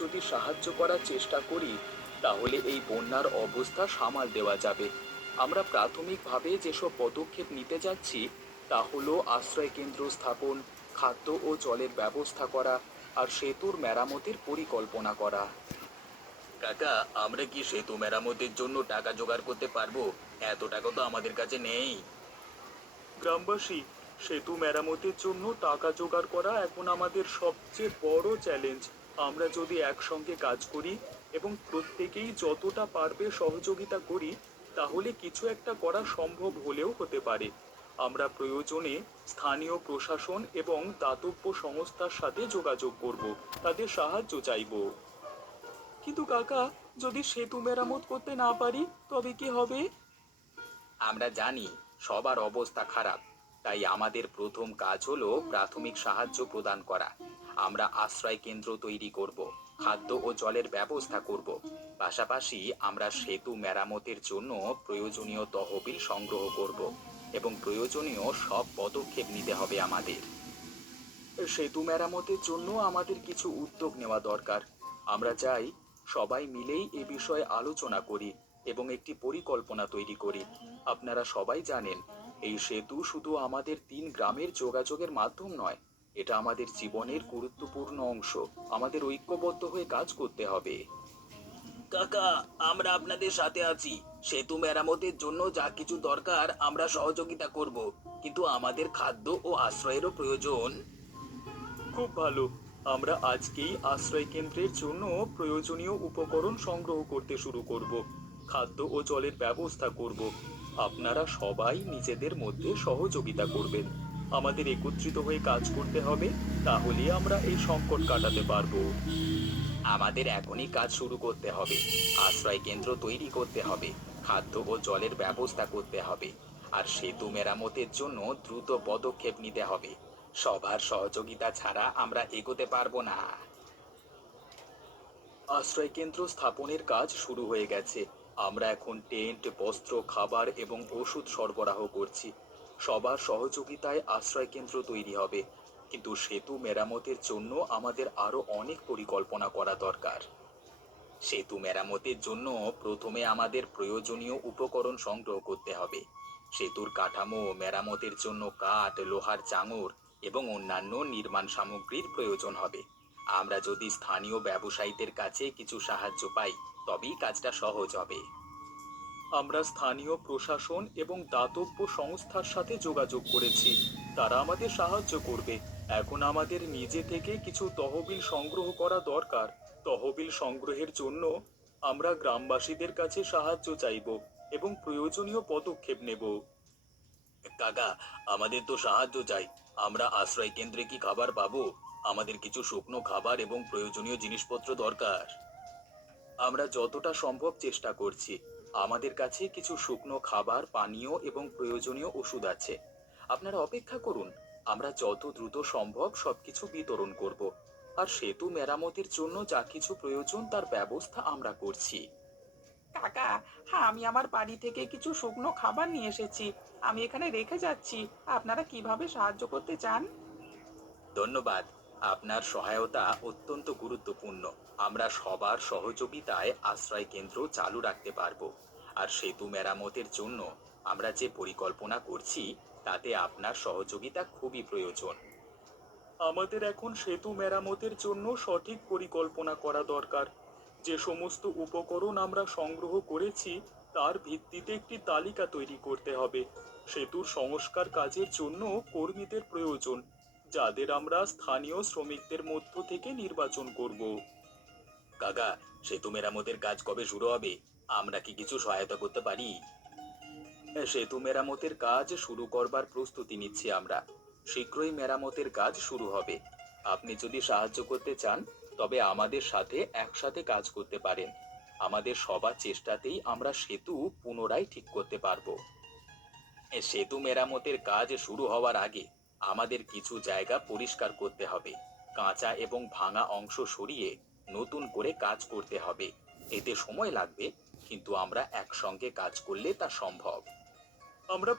যদি সাহায্য করার চেষ্টা করি, তাহলে এই বন্যার অবস্থা সামাল দেওয়া যাবে। আমরা প্রাথমিকভাবে যেসব পদক্ষেপ নিতে যাচ্ছি তা হলো আশ্রয়কেন্দ্র স্থাপন, খাদ্য ও জলের ব্যবস্থা করা আর সেতুর মেরামতের পরিকল্পনা করা। কাকা, আমরা কি সেতু মেরামতের জন্য টাকা জোগাড় করতে পারবো? এত টাকা তো আমাদের কাছে নেই। গ্রামবাসী, সেতু মেরামতের জন্য টাকা জোগাড় করা এখন আমাদের সবচেয়ে বড় চ্যালেঞ্জ। আমরা যদি একসঙ্গে কাজ করি এবং প্রত্যেকেই যতটা পারবে সহযোগিতা করি, তাহলে কিছু একটা করা সম্ভব হলেও হতে পারে। আমরা প্রয়োজনে স্থানীয় প্রশাসন এবং দাতব্য সংস্থার সাথে যোগাযোগ করব, তাদের সাহায্য চাইব। কিন্তু কাকা, যদি সেতু মেরামত করতে না পারি তবে কি হবে? আমরা জানি সবার অবস্থা খারাপ, তাই আমাদের প্রথম কাজ হলো প্রাথমিক সাহায্য প্রদান করা। আমরা আশ্রয় কেন্দ্র তৈরি করব, খাদ্য ও জলের ব্যবস্থা করব। পাশাপাশি আমরা সেতু মেরামতের জন্য প্রয়োজনীয় তহবিল সংগ্রহ করব এবং প্রয়োজনীয় সব পদক্ষেপ নিতে হবে আমাদের। সেতু মেরামতের জন্য আমাদের কিছু উদ্যোগ নেওয়া দরকার। আমরা চাই সবাই মিলেই এ বিষয়ে আলোচনা করি এবং একটি পরিকল্পনা তৈরি করি। আপনারা সবাই জানেন, এই সেতু শুধু আমাদের 3 গ্রামের যোগাযোগের মাধ্যম নয়, এটা আমাদের জীবনের গুরুত্বপূর্ণ অংশ। আমাদের ঐক্যবদ্ধ হয়ে কাজ করতে হবে। কাকা, আমরা আপনাদের সাথে আছি। সেতু মেরামতের জন্য যা কিছু দরকার আমরা সহযোগিতা করব, কিন্তু আমাদের খাদ্য ও আশ্রয়েরও প্রয়োজন। খুব ভালো। আমরা আজকেই আশ্রয় কেন্দ্রের জন্য প্রয়োজনীয় উপকরণ সংগ্রহ করতে শুরু করব, খাদ্য ও জলের ব্যবস্থা করব। আপনারা সবাই নিজেদের মধ্যে সহযোগিতা করবেন। আমাদের একত্রিত হয়ে কাজ করতে হবে, তাহলে আমরা এই সংকট কাটাতে পারবো। আমাদের এখনই কাজ শুরু করতে হবে। আশ্রয় কেন্দ্র তৈরি করতে হবে, খাদ্য ও জলের ব্যবস্থা করতে হবে, আর সেতু মেরামতের জন্য দ্রুত পদক্ষেপ নিতে হবে। সবার সহযোগিতা ছাড়া আমরা এগোতে পারবো না। আশ্রয় কেন্দ্র স্থাপনের কাজ শুরু হয়ে গেছে। আমরা এখন টেন্ট, বস্ত্র, খাবার এবং ওষুধ সরবরাহ করছি। সবার সহযোগিতায় আশ্রয় কেন্দ্র তৈরি হবে, কিন্তু সেতু মেরামতের জন্য আমাদের আরো অনেক পরিকল্পনা করা দরকার। সেতু মেরামতের জন্য প্রথমে আমাদের প্রয়োজনীয় উপকরণ সংগ্রহ করতে হবে। সেতুর কাঠামো মেরামতের জন্য কাঠ, লোহার চাঙড় এবং অন্যান্য নির্মাণ সামগ্রীর প্রয়োজন হবে। আমরা যদি স্থানীয় ব্যবসায়ীদের কাছে কিছু সাহায্য পাই, তবেই কাজটা সহজ হবে। আমরা স্থানীয় প্রশাসন এবং দাতব্য সংস্থার সাথে যোগাযোগ করেছি, তারা আমাদের সাহায্য করবে। এখন আমাদের নিজে থেকে কিছু তহবিল সংগ্রহ করা দরকার। তহবিল সংগ্রহের জন্য আমরা গ্রামবাসীদের কাছে সাহায্য চাইব এবং প্রয়োজনীয় পদক্ষেপ নেব। কাকা, আমাদের তো সাহায্য চাই। আমরা আশ্রয় কেন্দ্রে কি খাবার পাবো? আমাদের কিছু শুকনো খাবার এবং প্রয়োজনীয় জিনিসপত্র দরকার। আমরা যতটা সম্ভব চেষ্টা করছি। আমাদের কাছে কিছু শুকনো খাবার, পানীয় এবং প্রয়োজনীয় ওষুধ আছে। আপনারা অপেক্ষা করুন, আমরা যত দ্রুত সম্ভব সবকিছু বিতরণ করব। আর সেতু মেরামতের জন্য যা কিছু প্রয়োজন তার ব্যবস্থা আমরা করছি। কাকা, হ্যাঁ, আমি আমার বাড়ি থেকে কিছু শুকনো খাবার নিয়ে এসেছি। আমি এখানে রেখে যাচ্ছি। আপনারা কিভাবে সাহায্য করতে চান? ধন্যবাদ। আপনার সহায়তা অত্যন্ত গুরুত্বপূর্ণ। আমরা সবার সহযোগিতায় আশ্রয় কেন্দ্র চালু রাখতে পারবো। আর সেতু মেরামতের জন্য আমরা যে পরিকল্পনা করছি, তাতে আপনার সহযোগিতা খুবই প্রয়োজন। আমাদের এখন সেতু মেরামতের জন্য সঠিক পরিকল্পনা করা দরকার। যে সমস্ত উপকরণ আমরা সংগ্রহ করেছি তার ভিত্তিতে একটি তালিকা তৈরি করতে হবে। সেতুর সংস্কার কাজের জন্য কর্মীদের প্রয়োজন, যাদের আমরা স্থানীয় শ্রমিকদের মধ্য থেকে নির্বাচন করব। কাকা, সেতু মেরামতের কাজ কবে শুরু হবে? আমরা কি কিছু সহায়তা করতে পারি? সেতু মেরামতের কাজ শুরু করবার প্রস্তুতি নিচ্ছি আমরা। শীঘ্রই মেরামতের কাজ শুরু হবে। আপনি যদি সাহায্য করতে চান, তবে আমাদের সাথে একসাথে কাজ করতে পারেন। আমাদের সবার চেষ্টাতেই আমরা সেতু পুনরায় ঠিক করতে পারবো। সেতু মেরামতের কাজ শুরু হওয়ার আগে আমাদের কিছু জায়গা পরিষ্কার করতে হবে। কাঁচা এবং ভাঙা অংশ সরিয়ে নতুন করে কাজ করতে হবে। এতে সময় লাগবে, কিন্তু আমরা একসঙ্গে কাজ করলে তা সম্ভব। আমরা